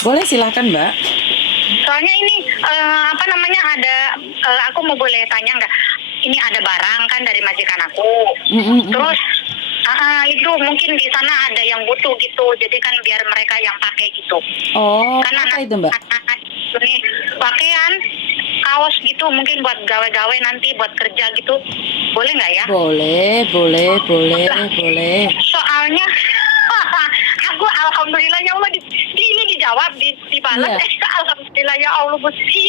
Boleh silakan Mbak. Soalnya ini apa namanya ada aku mau boleh tanya nggak? Ini ada barang kan dari majikan aku. Mm-mm. Terus itu mungkin di sana ada yang butuh gitu. Jadi kan biar mereka yang pakai gitu. Oh, Kan apa anak itu Mbak? anak ini pakaian kaos gitu mungkin buat gawe-gawe nanti buat kerja gitu. Boleh nggak ya? Boleh, boleh, boleh, Lah, boleh. soalnya aku alhamdulillah ya Allah ini dijawab dibalas Iya, alhamdulillah ya Allah Gusti.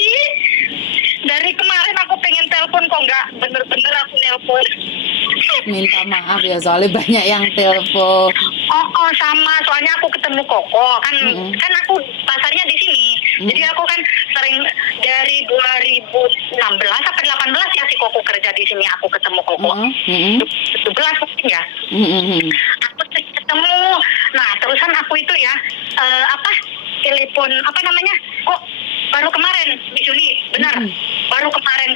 Dari kemarin aku pengen telepon kok nggak bener-bener aku nelpon. minta maaf ya soalnya banyak yang telepon. Oh, sama soalnya aku ketemu Koko kan Mm-mm. kan aku pasarnya di sini. Jadi Mm-mm. aku kan sering dari 2016 sampai 18 ya si Koko kerja di sini aku ketemu Koko. Mm-mm. Mm-mm. 17 mungkin ya. Mm-mm. Aku sering ketemu. Nah, terusan aku itu ya apa telepon apa namanya? Kok baru kemarin di Juni, benar. Mm-mm. Baru kemarin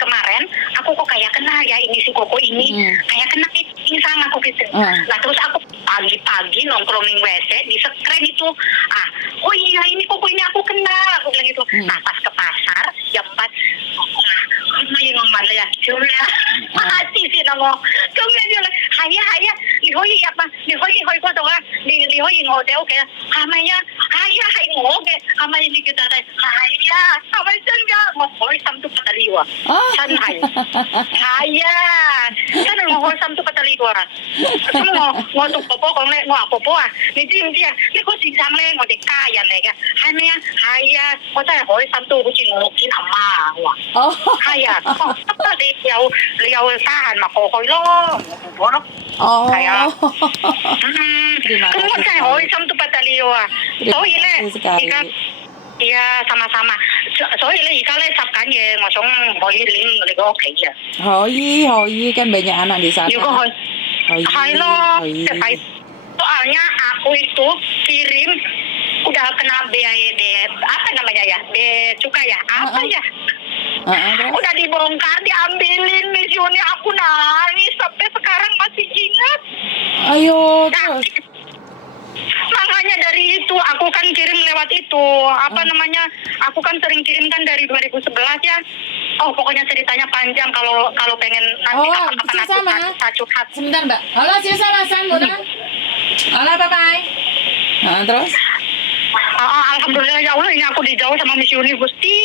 aku kok kayak kenal ya ini si Koko ini Mm-mm. kayak kenal ini sama aku gitu. Ah. Nah terus aku pagi-pagi nongkrongin WC di sekren itu. Oh iya ini Koko ini aku kenal aku bilang gitu. Mm. Nah pas ke pasar jam 4 may ngomong ya Julia Ah. sisi namo kemudian dia haya haya lihoy apa lihoy ko to lihoy ngode oke hamaya haya hay ngode hamaya di kita haya hamaya sanga mo hoy samtu pataliwa Ah. san hay haya kan mo hoy samtu pataliwa mo to popo ko le mo popo ni tim dia ni ko si sang le mo de kaya le ga hamaya haya ko ta hoy samtu ku chi ngokin amma wa Oh. Kaya, liyaw sahan makokoy lo. Bono. Kaya, Oh. Terima kung kasih saya sekali. hoy sam tu pataliwa. So Terima ile, kasih sekali. ika iya sama-sama. So ile ika le sapkan ye ngosong hoy ling ligo oke ya. Hoi, hoi kan banyak anak di Ligo sana. hoy. Hoi, Hai lo, hoi. soalnya aku itu kirim udah kena biaya apa namanya ya? Cukai ya? Apa Heeh. ya? Terus? Udah dibongkar, diambilin misionya aku nangis sampai sekarang masih ingat. Ayo, Nah, terus. makanya dari itu aku kan kirim lewat itu apa Ah. namanya? Aku kan sering kirim kan dari 2011 ya. Oh pokoknya ceritanya panjang kalau kalau pengen nanti Oh, kapan-kapan aku sama. curhat. Sebentar, Mbak. Halo, sama San, Muna. Halo, bye-bye. Terus? Alhamdulillah ya Allah ini aku dijauh sama Miss Yuni Gusti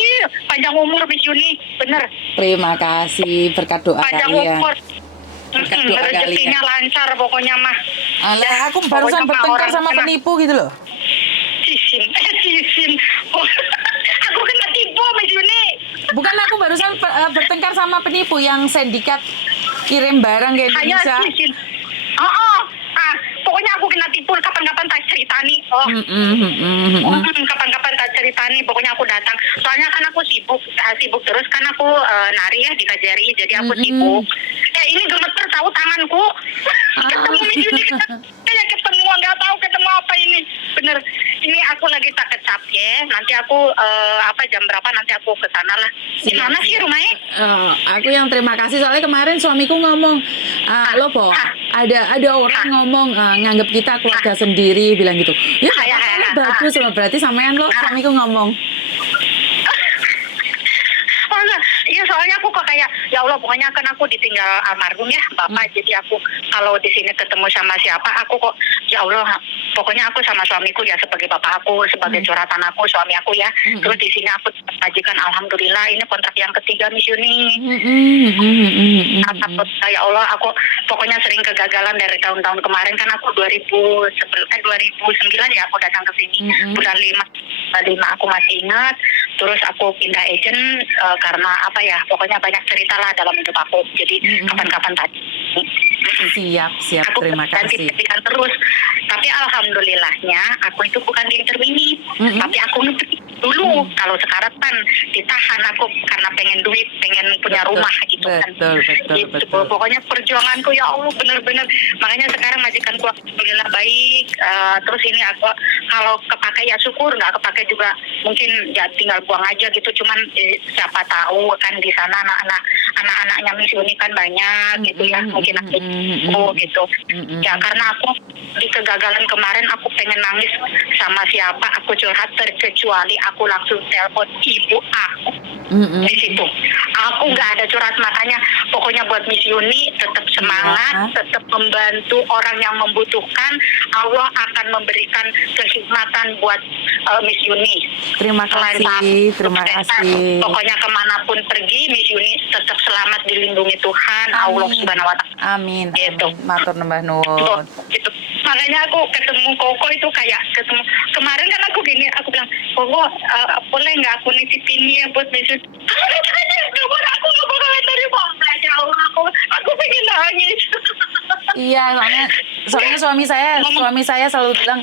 panjang umur Miss Yuni bener Terima kasih berkat doa panjang kalian. umur. Berkat doa Rezekinya kalian. lancar pokoknya mah. Alah, aku Pokoknya barusan mah bertengkar orang sama kena penipu gitu loh. sisin. Oh, aku kena tipu Miss Yuni. Bukan, aku barusan bertengkar sama penipu yang sindikat kirim barang ke Saya Indonesia. sisin. Pokoknya aku kena tipu kapan-kapan tak cerita nih. Kapan-kapan tak cerita nih. Pokoknya aku datang. Soalnya kan aku sibuk terus kan aku nari ya di KJRI. Jadi aku sibuk. Ini gemeter tahu tanganku. Ketemu Miss Yuni kayak ketemu nggak tahu ketemu apa ini. Bener. Ini aku lagi tak kecap ya. Nanti aku apa jam berapa nanti aku ke sana lah. Di mana sih rumahnya? Aku yang terima kasih soalnya kemarin suamiku ngomong, lo po ada orang ngomong nganggap kita keluarga sendiri bilang gitu. Ya nggak apa-apa, lo bagus loh, berarti sampean lo, suamiku ngomong. Oh enggak, iya soalnya aku kok kayak ya Allah pokoknya kan aku ditinggal almarhum ya bapak jadi aku kalau di sini ketemu sama siapa aku kok ya Allah pokoknya aku sama suamiku ya sebagai bapak aku sebagai curhatan aku suami aku ya terus di sini aku majikan alhamdulillah ini kontrak yang ketiga Miss Yuni. Ya Allah aku pokoknya sering kegagalan dari tahun-tahun kemarin kan aku 2009 ya aku datang ke sini bulan 5 aku masih ingat terus aku pindah agent karena apa ya pokoknya banyak cerita lah dalam hidup aku jadi kapan-kapan tadi Siap, aku terima kasih. ganti terus tapi alhamdulillahnya aku itu bukan di intermini tapi aku dulu kalau sekarang kan ditahan aku karena pengen duit pengen punya rumah gitu kan Betul. pokoknya perjuanganku ya Allah bener-bener makanya sekarang majikanku alhamdulillah baik terus ini aku kalau kepake ya syukur nggak kepake juga mungkin ya tinggal buang aja gitu cuman siapa tahu kan di sana anak-anaknya Miss Uni kan banyak gitu ya, mungkin aku gitu. Ya karena aku di kegagalan kemarin aku pengen nangis sama siapa aku curhat, terkecuali aku langsung telepon ibu aku di situ. Aku nggak ada curhat, makanya pokoknya buat Miss Uni tetap semangat, tetap membantu orang yang membutuhkan. Allah akan memberikan kekhidmatan buat Miss Uni. Terima kasih, terima kasih. Pokoknya kemanapun pergi, Miss Uni tetap selamat dilindungi Tuhan, Allah Subhanahu Wa Taala. Amin. Gitu. Matur nembah nuwun. Gitu. Makanya aku ketemu Koko itu kayak ketemu kemarin kan aku gini, aku bilang Koko boleh nggak aku nitipin ini ya buat Miss Uni? Aku nggak bakalan terima. Ya Allah, aku pengen nangis. Iya, soalnya suami saya selalu bilang,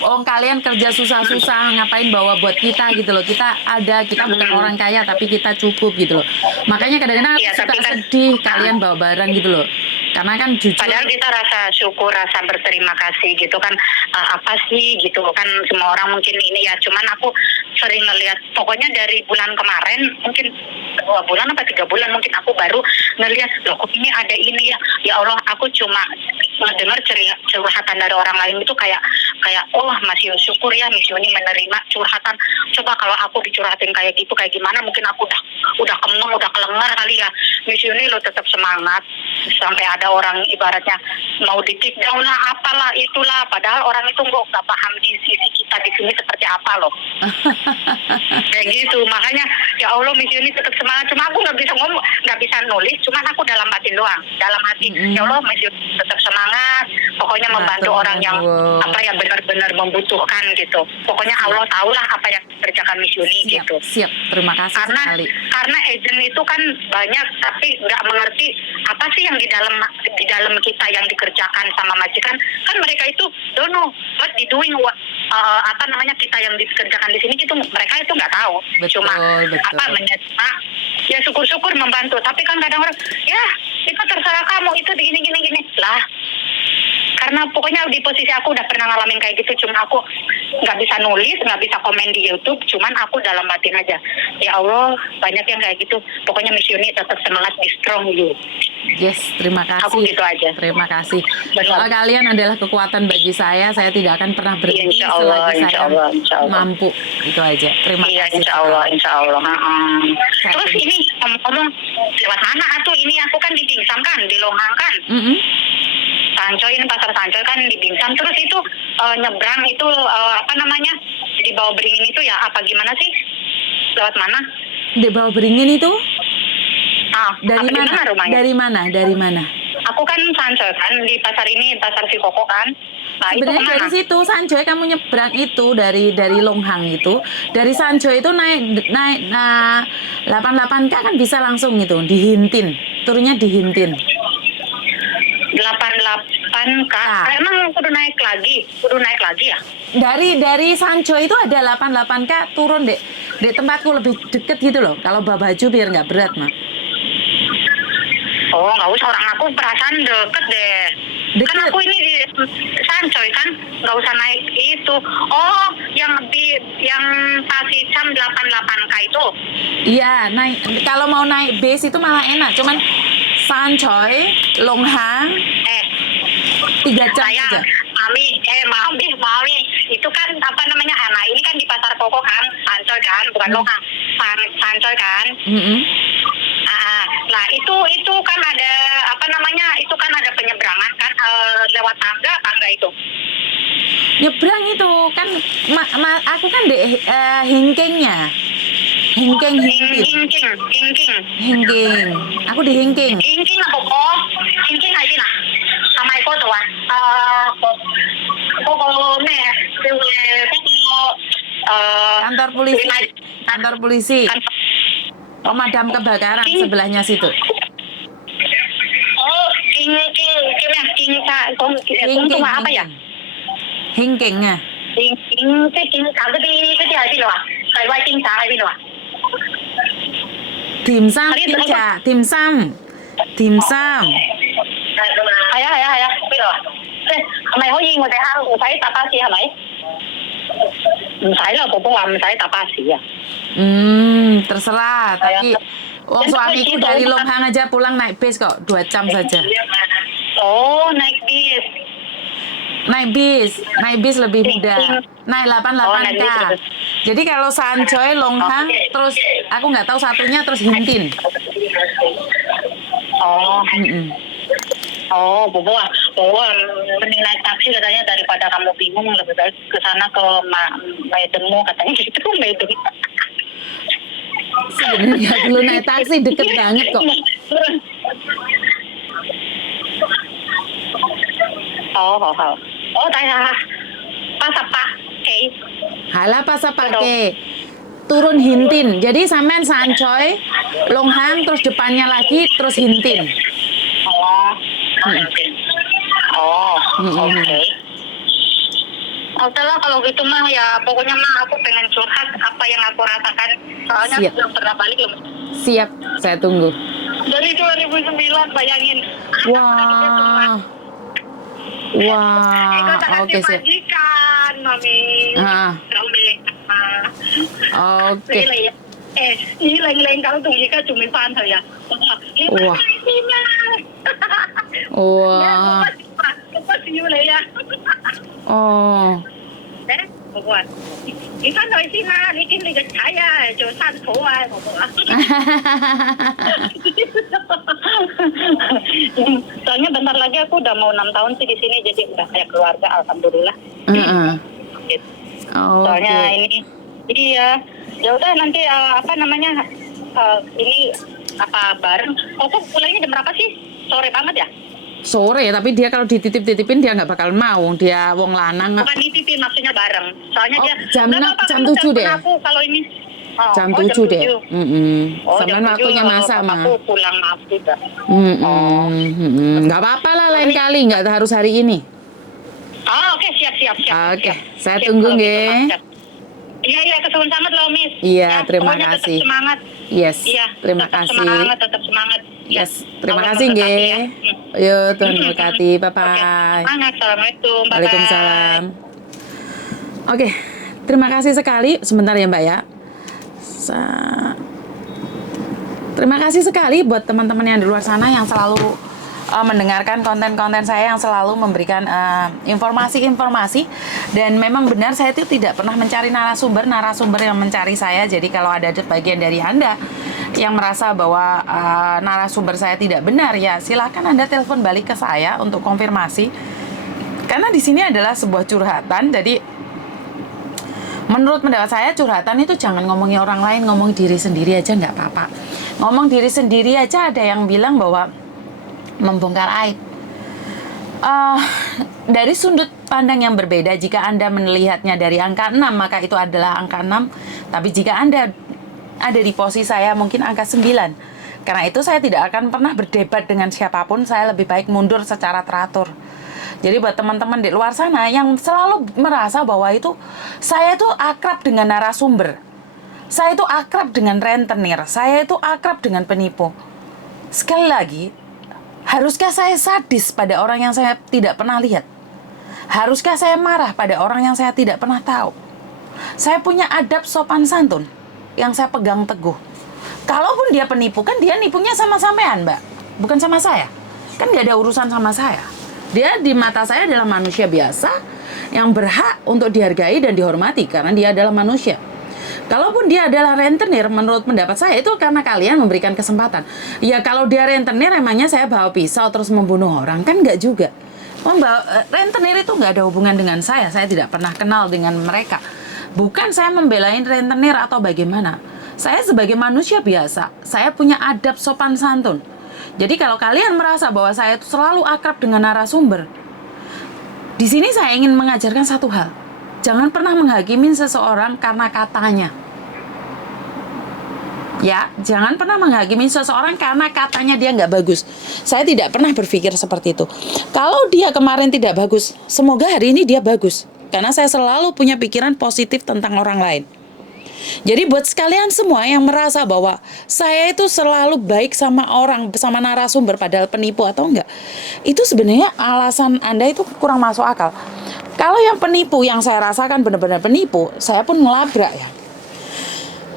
oh kalian kerja susah-susah, ngapain bawa buat kita gitu loh. Kita bukan orang kaya tapi kita cukup gitu loh. Makanya kadang-kadang Iya, suka tapi kan, sedih kalian bawa barang gitu loh. Karena kan jujur. Padahal kita rasa syukur, rasa berterima kasih gitu kan. Apa sih gitu kan, semua orang mungkin ini ya. Cuman aku sering ngelihat, pokoknya dari bulan kemarin mungkin 2 bulan apa 3 bulan mungkin aku baru ngelihat, loh kok ini ada ini ya. Ya Allah, aku cuma mendengar curhatan dari orang lain itu kayak oh masih syukur ya Miss Yuni menerima curhatan. Coba kalau aku dicurhatin kayak gitu kayak gimana, mungkin aku udah kemeng, udah kelengar kali ya. Miss Yuni lo tetap semangat, sampai ada orang ibaratnya mau di-take down lah apalah itulah, padahal orang itu nggak paham di sisi kita di sini seperti apa loh. Kayak gitu. Makanya ya Allah, Miss Yuni tetap semangat. Cuma aku nggak bisa ngomong, nggak bisa nulis, cuman aku dalam batin doang, dalam hati. Ya Allah, Miss Yuni tetap semangat, pokoknya membantu orang yang apa ya benar-benar membutuhkan gitu. Pokoknya Allah tahulah apa yang dikerjakan Miss Yuni gitu. Siap, terima kasih sekali. Karena agent itu kan banyak tapi nggak mengerti apa sih yang di dalam kita yang dikerjakan sama majikan. Kan mereka itu don't know what they doing, apa namanya kita yang dikerjakan di sini gitu, mereka itu nggak tahu. Betul. Apa menyerah ya syukur-syukur membantu, tapi kan kadang orang ya itu terserah kamu, itu gini lah. Karena pokoknya di posisi aku udah pernah ngalamin kayak gitu, cuma aku nggak bisa nulis, nggak bisa komen di YouTube, cuman aku dalam batin aja. Ya Allah, banyak yang kayak gitu. Pokoknya Miss Yuni tetap semangat, be strong you. Yes, terima kasih. Aku gitu aja. Terima kasih. Benar. Soal kalian adalah kekuatan bagi saya tidak akan pernah berhenti Insya Allah, selagi insya saya Allah, insya Allah. mampu. Itu aja. Terima Iya, kasih. insya Allah. Terus Saya- ini ngomong lewat mana atuh? Ini aku kan di Bingsam kan, di Longhang kan. Sancoy, ini pasar Sancoy kan di Bingsam. Terus itu nyebrang itu apa namanya, di bawah beringin itu ya apa gimana sih? Lewat mana? Di bawah beringin itu dari apa, di mana? rumahnya? Dari mana? Aku kan Sancoy kan di pasar ini, pasar Sikoko kan. Nah itu Sebenarnya kemana? dari situ Sanjoy kamu nyebrang itu dari Longhang itu, dari Sanjoy itu naik 88K kan bisa langsung itu di Hintin, turunnya di Hintin. 88K. Nah. Emang kudu naik lagi ya? Dari Sanjoy itu ada 88K turun dek tempatku lebih deket gitu loh. Kalau bawa baju biar nggak berat mah. Oh nggak usah, orang aku perasaan deket deh. Deket. Kan aku ini di Sancoy kan, nggak usah naik itu. Oh, yang Pasicam 88K itu. Iya, naik kalau mau naik bis itu malah enak. Cuman Sanjoy, Longhang 3 jam Sayang, aja. Mami, itu kan apa namanya? Nah ini kan di pasar Koko kan, Sancoy kan, bukan Longhang, Sancoy kan. Nah itu kan ada apa namanya? Itu kan ada penyeberangan kan lewat tangga itu. Nyebrang itu kan aku kan di Hingkingnya. Hingking. Aku di Hingking. Hingking apa kok? Hingking hay đi nào? Hôm nay có tụi có nè, Kantor polisi. Pemadam kebakaran sebelahnya situ. Oh, King apa ya? Hingkingnya. Cái cái hay đi rồi. Tại quay King hay đi rồi. Dimsum. Hay á, biết rồi. Mày có gì ngồi tại hang唔使搭巴士係咪？唔使啦，婆婆話唔使搭巴士啊。Terserah. Tapi Wong suamiku dari Longhang aja pulang naik bis kok, 2 jam saja. Oh, naik bis. Naik bis lebih mudah. Naik 88K. Jadi kalau Sancoy, Longhang, terus aku nggak tahu satunya terus Hintin. Oh. Mm-mm. Oh, Bobo, mending naik taksi katanya daripada kamu bingung, lebih baik ke sana ke Medanmu katanya gitu, Medan. Sebenarnya dulu naik taksi deket banget kok. Oh, tanya pas apa? Oke. Halah pas pakai turun Hintin. Jadi sampean Sancoy, Longhang, terus depannya lagi terus Hintin. Oh, oke. Oke. Udahlah kalau gitu mah ya pokoknya mah aku pengen curhat apa yang aku rasakan. Soalnya Siap. belum pernah balik loh. Siap, saya tunggu. Dari 2009 bayangin. Wah. Wah, oke siap. Majikan, Mami. Oke. Hilang kalau tuh jika cumi pan ya. Wah. Wah. Oh. Soalnya bentar lagi aku udah mau 6 tahun sih di sini, jadi udah kayak keluarga, alhamdulillah. Gitu. Soalnya ini, iya, ya udah nanti apa namanya ini apa bareng. Kok pulangnya jam berapa sih? Sore banget ya? Sore, tapi dia kalau dititip-titipin dia nggak bakal mau. Dia wong lanang. Bukan nitipin, maksudnya bareng. Soalnya dia jam nggak apa-apa, jam kamu 7 deh. telepon aku kalau ini. Jam 7 deh. Sama jam waktunya 7, masa mah. aku pulang maaf juga. Nggak apa-apa lah lain kali, nggak harus hari ini. Oke, siap. Oke, saya tunggu nggih. Iya, kesuwen sangat loh, Miss. Iya, terima pokoknya kasih. Tetap semangat. Yes, Iya, terima tetap kasih. Tetap semangat. Yes, terima Allah kasih memberkati nggih. ya. Yo, Tuhan memberkati. Bye-bye. Semangat. Assalamualaikum. Bye-bye. Waalaikumsalam. Oke, terima kasih sekali. Sebentar ya Mbak ya. Terima kasih sekali buat teman-teman yang di luar sana yang selalu mendengarkan konten-konten saya, yang selalu memberikan informasi-informasi. Dan memang benar saya itu tidak pernah mencari narasumber yang mencari saya. Jadi kalau ada bagian dari Anda yang merasa bahwa narasumber saya tidak benar, ya silakan Anda telepon balik ke saya untuk konfirmasi. Karena di sini adalah sebuah curhatan. Jadi menurut pendapat saya curhatan itu jangan ngomongin orang lain, ngomong diri sendiri aja nggak apa-apa. Ngomong diri sendiri aja ada yang bilang bahwa membongkar aib. Dari sudut pandang yang berbeda, jika Anda melihatnya dari angka 6, maka itu adalah angka 6. Tapi jika Anda ada di posisi saya, mungkin angka 9. Karena itu saya tidak akan pernah berdebat dengan siapapun, saya lebih baik mundur secara teratur. Jadi buat teman-teman di luar sana yang selalu merasa bahwa itu saya itu akrab dengan narasumber, saya itu akrab dengan rentenir, saya itu akrab dengan penipu. Sekali lagi, haruskah saya sadis pada orang yang saya tidak pernah lihat? Haruskah saya marah pada orang yang saya tidak pernah tahu? Saya punya adab sopan santun yang saya pegang teguh. Kalaupun dia penipu, kan dia nipunya sama sampean, Mbak, bukan sama saya. Kan nggak ada urusan sama saya. Dia di mata saya adalah manusia biasa yang berhak untuk dihargai dan dihormati karena dia adalah manusia. Kalaupun dia adalah rentenir, menurut pendapat saya itu karena kalian memberikan kesempatan. Ya kalau dia rentenir, emangnya saya bawa pisau terus membunuh orang? Kan nggak juga. Rentenir itu nggak ada hubungan dengan saya tidak pernah kenal dengan mereka. Bukan saya membelain rentenir atau bagaimana. Saya sebagai manusia biasa, saya punya adab sopan santun. Jadi kalau kalian merasa bahwa saya itu selalu akrab dengan narasumber, di sini saya ingin mengajarkan satu hal. Jangan pernah menghakimi seseorang karena katanya. Ya, jangan pernah menghakimi seseorang karena katanya dia nggak bagus. Saya tidak pernah berpikir seperti itu. Kalau dia kemarin tidak bagus, semoga hari ini dia bagus. Karena saya selalu punya pikiran positif tentang orang lain. Jadi buat sekalian semua yang merasa bahwa saya itu selalu baik sama orang, sama narasumber padahal penipu atau enggak, itu sebenarnya alasan Anda itu kurang masuk akal. Kalau yang penipu yang saya rasakan benar-benar penipu, saya pun ngelabrak ya.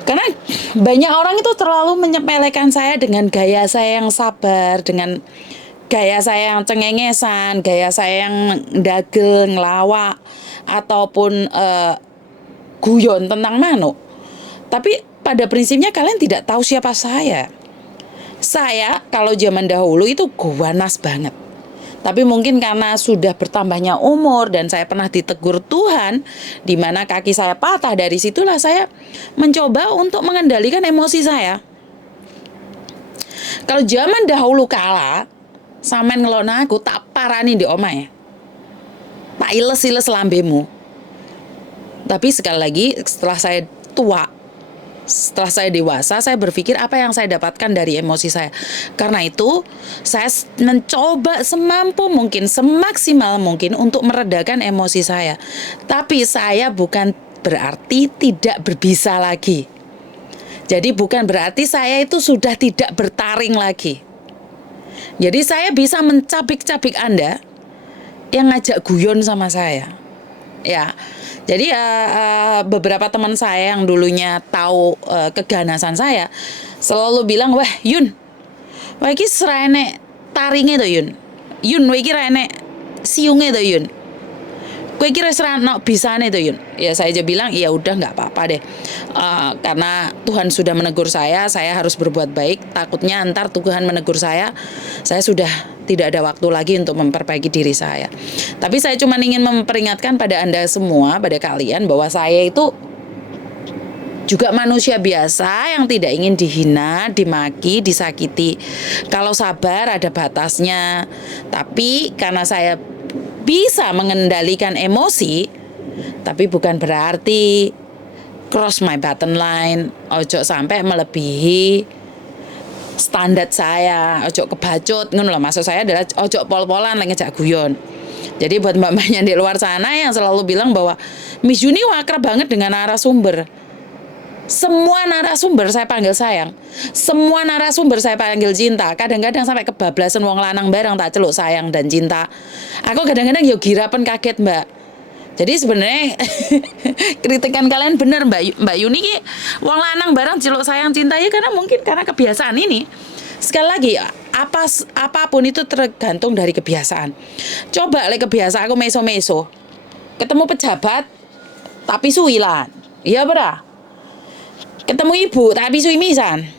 Karena banyak orang itu terlalu menyepelekan saya dengan gaya saya yang sabar, dengan gaya saya yang cengengesan, gaya saya yang dagel, ngelawak, ataupun guyon tentang manuk. Tapi pada prinsipnya kalian tidak tahu siapa saya. Saya kalau zaman dahulu itu ganas banget. Tapi mungkin karena sudah bertambahnya umur dan saya pernah ditegur Tuhan, di mana kaki saya patah, dari situlah saya mencoba untuk mengendalikan emosi saya. Kalau zaman dahulu kala, sampean ngelona aku tak parani di omahe. Tak iles-iles lambemu. Tapi sekali lagi setelah saya tua, setelah saya dewasa, saya berpikir apa yang saya dapatkan dari emosi saya. Karena itu, saya mencoba semampu mungkin, semaksimal mungkin untuk meredakan emosi saya. Tapi saya bukan berarti tidak berbisa lagi. Jadi bukan berarti saya itu sudah tidak bertaring lagi. Jadi saya bisa mencabik-cabik Anda yang ngajak guyon sama saya. Ya. Jadi beberapa teman saya yang dulunya tahu keganasan saya selalu bilang, "Wah, Yun, wah iki serene taringe to, Yun. Yun, wah iki rene siunge to, Yun. Kowe iki wis ra ono bisane to, Yun." Ya saya aja bilang, "Ya udah nggak apa-apa deh. Karena Tuhan sudah menegur saya harus berbuat baik. Takutnya antar Tuhan menegur saya sudah tidak ada waktu lagi untuk memperbaiki diri saya." Tapi saya cuma ingin memperingatkan pada Anda semua, pada kalian, bahwa saya itu juga manusia biasa yang tidak ingin dihina, dimaki, disakiti. Kalau sabar ada batasnya. Tapi karena saya bisa mengendalikan emosi, tapi bukan berarti cross my button line, ojo sampai melebihi standar saya, ojo kebacut, ngono loh. Maksud saya adalah ojo pol-polan lagi ngejak guyon. Jadi buat mbak-mbaknya di luar sana yang selalu bilang bahwa Miss Yuni akrab banget dengan narasumber. Semua narasumber saya panggil sayang. Semua narasumber saya panggil cinta. Kadang-kadang sampai kebablasan wong lanang bareng tak celuk sayang dan cinta. Aku kadang-kadang yo girapen kaget, Mbak. Jadi sebenarnya kritikan kalian benar, Mbak Yuni ki wong lanang bareng celuk sayang cinta ya karena kebiasaan ini. Sekali lagi, apapun itu tergantung dari kebiasaan. Coba kebiasaan aku meso-meso. Ketemu pejabat tapi suwilan. Iya berah. Ketemu ibu tapi suwi misan.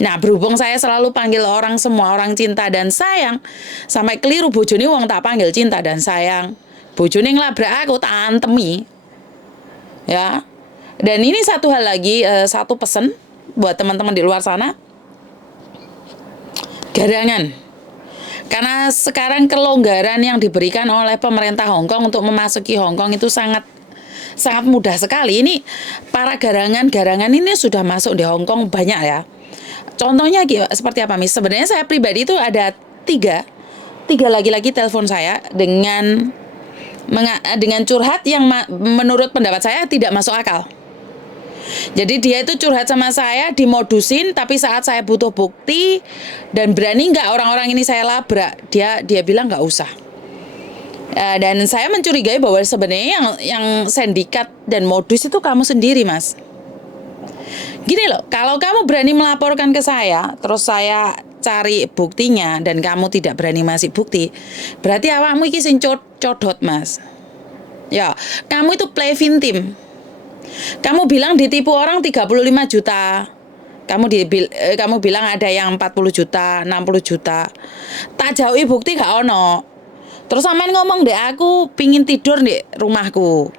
Nah, berhubung saya selalu panggil semua orang cinta dan sayang, sampai keliru bojone wong tak panggil cinta dan sayang. Bojone ngelabrak aku tak antemi. Ya. Dan ini satu hal lagi, satu pesan buat teman-teman di luar sana. Garangan. Karena sekarang kelonggaran yang diberikan oleh pemerintah Hong Kong untuk memasuki Hong Kong itu sangat mudah sekali. Ini para garangan ini sudah masuk di Hong Kong banyak ya. Contohnya seperti apa, Miss? Sebenarnya saya pribadi itu ada tiga laki-laki telepon saya dengan curhat yang menurut pendapat saya tidak masuk akal. Jadi dia itu curhat sama saya, dimodusin, tapi saat saya butuh bukti dan berani nggak orang-orang ini saya labrak, dia bilang nggak usah. Dan saya mencurigai bahwa sebenarnya yang sindikat dan modus itu kamu sendiri, Mas. Gini loh, kalau kamu berani melaporkan ke saya, terus saya cari buktinya dan kamu tidak berani ngasih bukti, berarti awakmu iki sing codot, Mas. Ya, kamu itu play victim. Kamu bilang ditipu orang 35 juta. Kamu bilang ada yang 40 juta, 60 juta. Tak jauhi bukti gak ono. Terus sampean ngomong deh, aku pingin tidur di rumahku.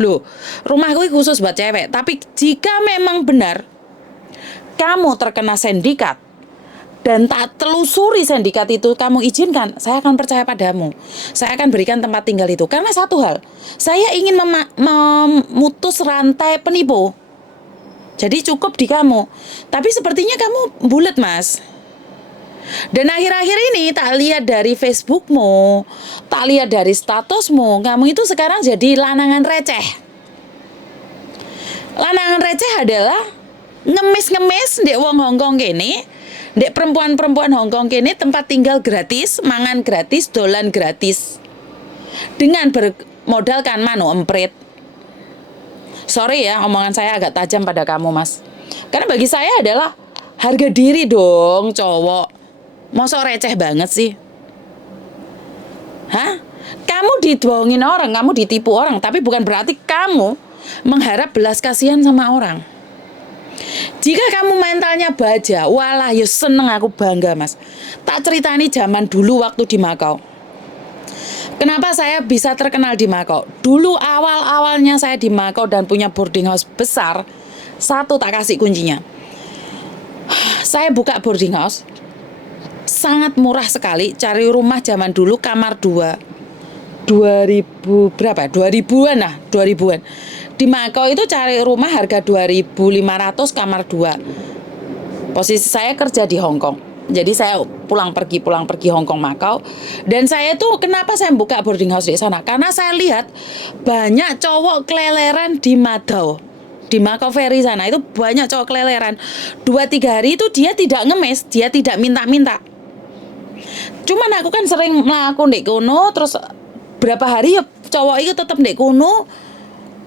Loh, rumahku khusus buat cewek. Tapi jika memang benar kamu terkena sindikat dan tak telusuri sindikat itu kamu izinkan, saya akan percaya padamu. Saya akan berikan tempat tinggal itu. Karena satu hal, saya ingin memutus rantai penipu. Jadi cukup di kamu. Tapi sepertinya kamu bulet, Mas. Dan akhir-akhir ini tak lihat dari Facebookmu, tak lihat dari statusmu, kamu itu sekarang jadi lanangan receh. Lanangan receh adalah ngemis-ngemis di wong Hongkong kene, di perempuan-perempuan Hongkong kene tempat tinggal gratis, mangan gratis, dolan gratis. Dengan bermodalkan manu emprit. sorry ya, omongan saya agak tajam pada kamu, Mas. Karena bagi saya adalah harga diri dong, cowok. Masa receh banget sih? Hah? Kamu dibohongin orang, kamu ditipu orang, tapi bukan berarti kamu mengharap belas kasihan sama orang. Jika kamu mentalnya baja, walah ya seneng, aku bangga, Mas. Tak ceritani zaman dulu waktu di Makau. Kenapa saya bisa terkenal di Makau? Dulu awal-awalnya saya di Makau dan punya boarding house besar, satu tak kasih kuncinya. Saya buka boarding house, sangat murah sekali, cari rumah zaman dulu kamar 2000 berapa? 2000-an lah, 2000-an. Di Makau itu cari rumah harga 2.500 kamar 2. Posisi saya kerja di Hong Kong. Jadi saya pulang pergi Hong Kong Makau. Dan saya tuh kenapa saya buka boarding house di sana? Karena saya lihat banyak cowok keleleran di Madao. Di Makau Ferry sana itu banyak cowok keleleran. 2-3 hari itu dia tidak ngemis, dia tidak minta-minta. Cuman aku kan sering melakukan di kono, terus berapa hari ya cowok itu tetap di kono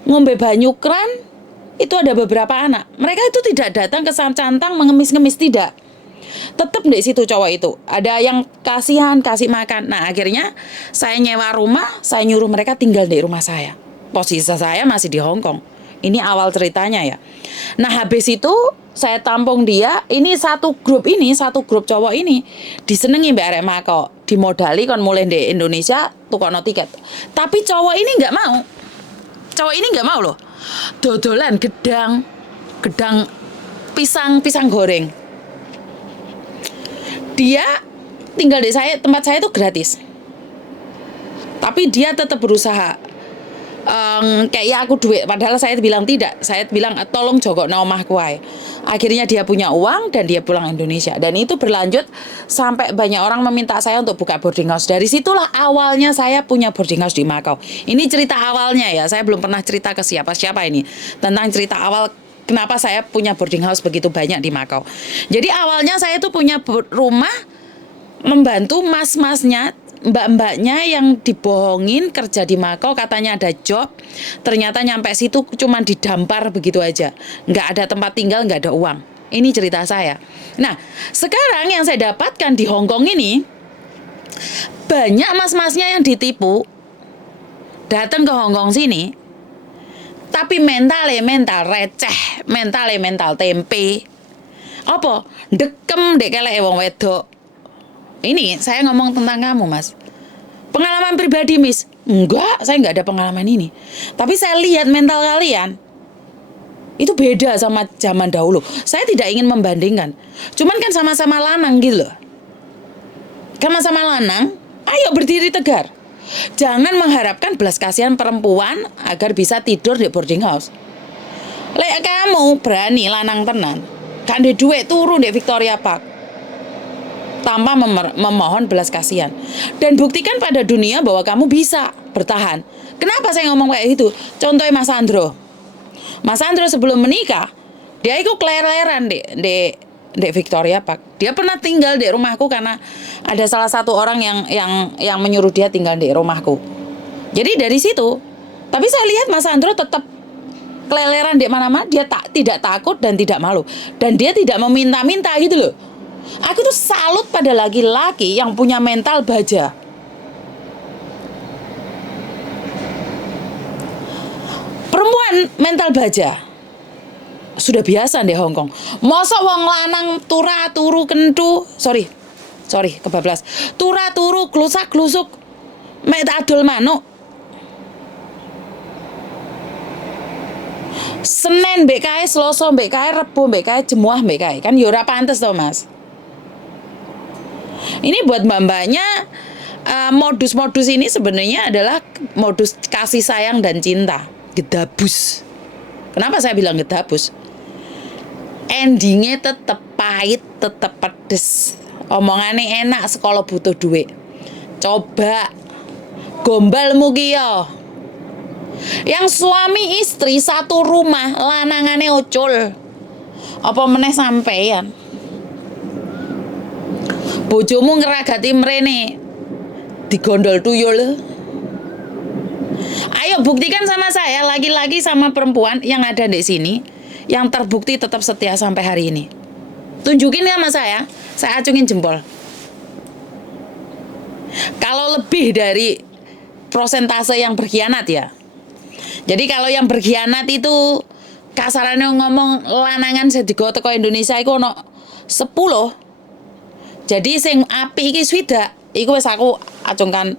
ngombe banyu kran. Itu ada beberapa anak. Mereka itu tidak datang ke cantang mengemis-ngemis, tidak. Tetap di situ cowok itu. Ada yang kasihan, kasih makan. Nah, akhirnya saya nyewa rumah, saya nyuruh mereka tinggal di rumah saya. Posisi saya masih di Hong Kong. Ini awal ceritanya ya. Nah, habis itu saya tampung dia. Ini satu grup cowok ini disenengi Mbak Arek Makau. Dimodali kon mulai di Indonesia tukono tiket. Tapi cowok ini nggak mau. Cowok ini nggak mau loh. Dodolan gedang pisang goreng. Dia tinggal di tempat saya itu gratis. Tapi dia tetap berusaha kayak ya aku duit, padahal saya bilang tidak. Saya bilang tolong jogokno omahku ae. Akhirnya dia punya uang dan dia pulang Indonesia. Dan itu berlanjut sampai banyak orang meminta saya untuk buka boarding house. Dari situlah awalnya saya punya boarding house di Makau. Ini cerita awalnya ya. Saya belum pernah cerita ke siapa-siapa ini tentang cerita awal kenapa saya punya boarding house begitu banyak di Makau. Jadi awalnya saya tuh punya rumah membantu mas-masnya, mbak-mbaknya yang dibohongin kerja di Makau, katanya ada job, ternyata nyampe situ cuma didampar begitu aja, nggak ada tempat tinggal, nggak ada uang. Ini cerita saya. Nah, sekarang yang saya dapatkan di Hong Kong ini, banyak mas-masnya yang ditipu, datang ke Hong Kong sini, tapi mental receh, mental tempe, apa dekem dek kelek wong wedok. Ini saya ngomong tentang kamu, Mas. Pengalaman pribadi, Miss. Enggak, saya nggak ada pengalaman ini. Tapi saya lihat mental kalian itu beda sama zaman dahulu. Saya tidak ingin membandingkan. Cuman kan sama-sama lanang gitu loh. Sama-sama lanang, ayo berdiri tegar. Jangan mengharapkan belas kasihan perempuan agar bisa tidur di boarding house. Lek kamu berani lanang tenan, kan di duit turu di Victoria Park tanpa memohon belas kasihan, dan buktikan pada dunia bahwa kamu bisa bertahan. Kenapa saya ngomong kayak gitu? Contohnya Mas Andro sebelum menikah dia itu keleleran di Victoria Park. Dia pernah tinggal di rumahku karena ada salah satu orang yang menyuruh dia tinggal di rumahku. Jadi dari situ, tapi saya lihat Mas Andro tetap keleleran di mana-mana. Dia tidak takut dan tidak malu, dan dia tidak meminta-minta gitu loh. Aku tuh salut pada laki-laki yang punya mental baja. Perempuan mental baja sudah biasa di Hong Kong. Masa wong lanang turu kentu, sorry kebablas. Turu klusak-klusuk mek adol manuk. Senin BKI, Selasa BKI, Rebo BKI, Jemuah BKI. Kan ya ora pantes to, Mas. Ini buat mbak-mbaknya, modus-modus ini sebenarnya adalah modus kasih sayang dan cinta. Gedabus. Kenapa saya bilang gedabus? Endingnya tetep pahit, tetep pedes. Omongannya enak sekolah butuh duit. Coba gombalmu kiyo. Yang suami istri satu rumah, lanangane ucul. Apa meneh sampeyan? Bojomu ngeragati mrene digondol tuyul. Ayo buktikan sama saya, laki-laki sama perempuan yang ada di sini, yang terbukti tetap setia sampai hari ini. Tunjukin sama saya acungin jempol. Kalau lebih dari prosentase yang berkhianat ya. Jadi kalau yang berkhianat itu kasarannya ngomong lanangan sedigo teko Indonesia iku ono 10. Jadi sing apik iki swidak, iku wis aku acungkan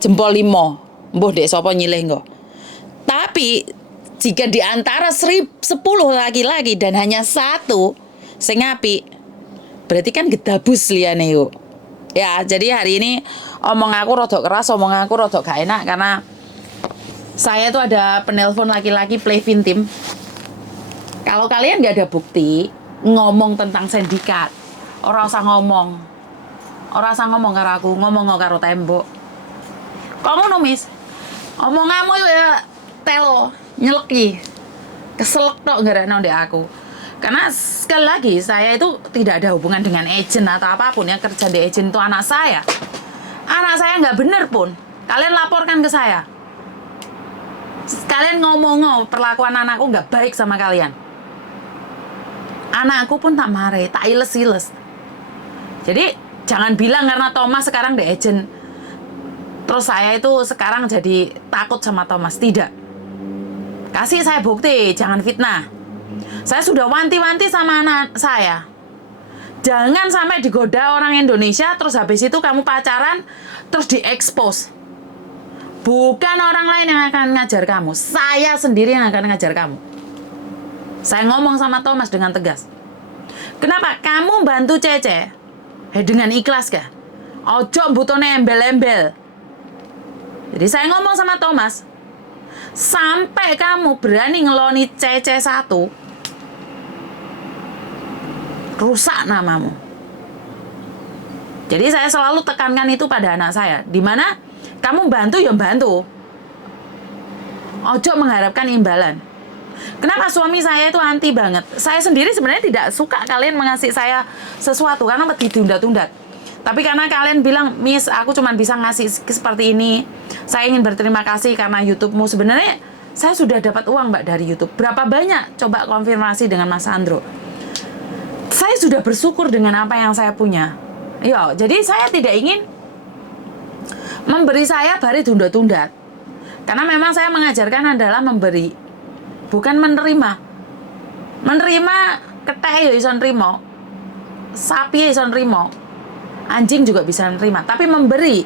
jempol 5. Mbuh dek sapa nyilih engko. Tapi jika di antara 10 laki-laki dan hanya 1 sing apik, berarti kan gedabus liyane yuk. Ya, jadi hari ini omong aku rodok keras, omong aku rodok gak enak karena saya tuh ada penelpon laki-laki Plevin Team. Kalau kalian gak ada bukti ngomong tentang sindikat, ora usah ngomong. Ora usah ngomong karo aku, ngomong karo tembok. Kamu numis. Omonganmu ya telo, nyeleki. Keselek tok gara-gara ndek aku. Karena sekali lagi saya itu tidak ada hubungan dengan agent atau apapun. Yang kerja di agent itu anak saya. Anak saya nggak bener pun, kalian laporkan ke saya. Kalian ngomong perlakuan anakku nggak baik sama kalian. Anakku pun tak marah, tak iles-iles. Jadi jangan bilang karena Thomas sekarang di agent, terus saya itu sekarang jadi takut sama Thomas. Tidak. Kasih saya bukti, jangan fitnah. Saya sudah wanti-wanti sama anak saya. Jangan sampai digoda orang Indonesia, terus habis itu kamu pacaran, terus diekspos. Bukan orang lain yang akan ngajar kamu. Saya sendiri yang akan ngajar kamu. Saya ngomong sama Thomas dengan tegas. Kenapa? Kamu bantu Cece. Dengan ikhlas kah? Ojo butone embel-embel. Jadi saya ngomong sama Thomas, sampai kamu berani ngeloni Cece 1, rusak namamu. Jadi saya selalu tekankan itu pada anak saya. Dimana kamu bantu ya bantu. Ojo mengharapkan imbalan. Kenapa suami saya itu anti banget? Saya sendiri sebenarnya tidak suka kalian mengasih saya sesuatu karena ditunda-tunda. Tapi karena kalian bilang, Miss, aku cuma bisa ngasih seperti ini. Saya ingin berterima kasih karena YouTube-mu. Sebenarnya saya sudah dapat uang Mbak dari YouTube. Berapa banyak? Coba konfirmasi dengan Mas Andro. Saya sudah bersyukur dengan apa yang saya punya. Ya, jadi saya tidak ingin memberi saya bari tunda-tunda. Karena memang saya mengajarkan adalah memberi, bukan menerima. Menerima ketek ya iso nrimo. Sapi ya iso nrimo. Anjing juga bisa nerima, tapi memberi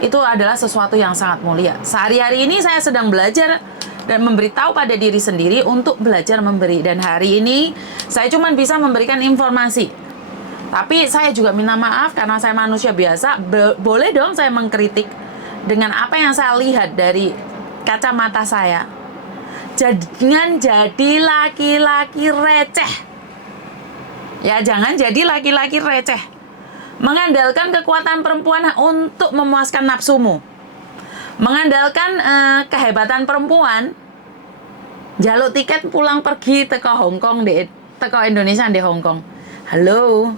itu adalah sesuatu yang sangat mulia. Sehari-hari ini saya sedang belajar dan memberitahu pada diri sendiri untuk belajar memberi. Dan hari ini saya cuma bisa memberikan informasi. Tapi saya juga minta maaf karena saya manusia biasa. Boleh dong saya mengkritik dengan apa yang saya lihat dari kacamata saya. Jangan jadi laki-laki receh. Ya, jangan jadi laki-laki receh. Mengandalkan kekuatan perempuan untuk memuaskan nafsumu. Mengandalkan kehebatan perempuan. Jaluk tiket pulang pergi teko Hongkong teko Indonesia di Hongkong. Halo.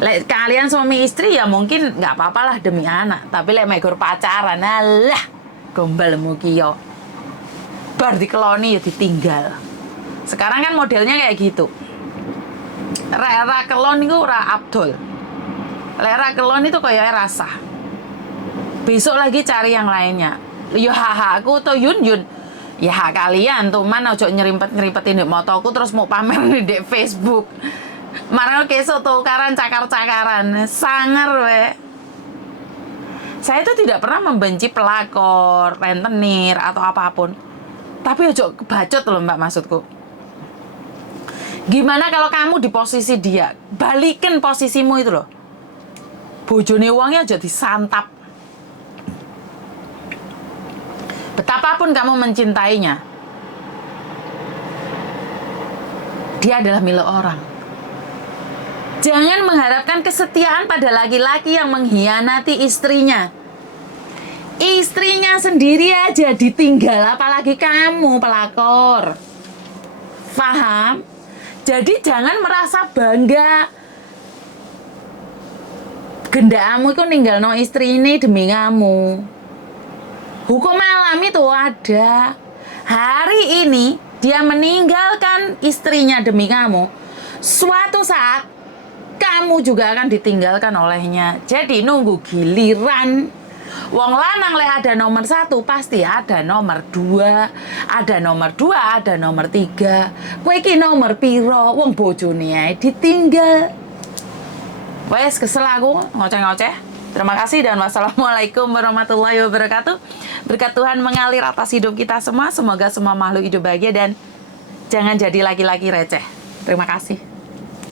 Lek kalian suami istri ya mungkin nggak apa-apa lah demi anak. Tapi lek megur pacaran, alah gombalmu kiyo. Bar dikeloni ya ditinggal. Sekarang kan modelnya kayak gitu. Ra kelon itu ra Abdul. Lera kelon itu kayak rasa. Besok lagi cari yang lainnya. Yo haha aku tuh Yun. Ya hak kalian tuh mana ojo nyerimpet-nyeripetin di motoku terus mau pamer di Facebook. Marang keso tukaran cakar-cakaran. Sangar we. Saya itu tidak pernah membenci pelakor, rentenir atau apapun. Tapi ojo bacot loh Mbak maksudku. Gimana kalau kamu di posisi dia? Balikin posisimu itu loh. Bojone wongnya aja disantap. Betapapun kamu mencintainya, dia adalah milik orang. Jangan mengharapkan kesetiaan pada laki-laki yang mengkhianati istrinya. Istrinya sendiri aja ditinggal, apalagi kamu pelakor. Paham? Jadi jangan merasa bangga. Gendakmu itu ninggal no istri ini demi kamu. Hukum alam itu ada. Hari ini dia meninggalkan istrinya demi kamu. Suatu saat kamu juga akan ditinggalkan olehnya. Jadi nunggu giliran. Wong lanang lek ada nomor 1 pasti ada nomor 2, ada nomor 2, ada nomor 3. Kowe iki nomor piro? Wong bojone ae ditinggal. Wes kesel aku ngoceh-ngoceh. Terima kasih dan wassalamualaikum warahmatullahi wabarakatuh. Berkat Tuhan mengalir atas hidup kita semua. Semoga semua makhluk hidup bahagia dan jangan jadi laki-laki receh. Terima kasih.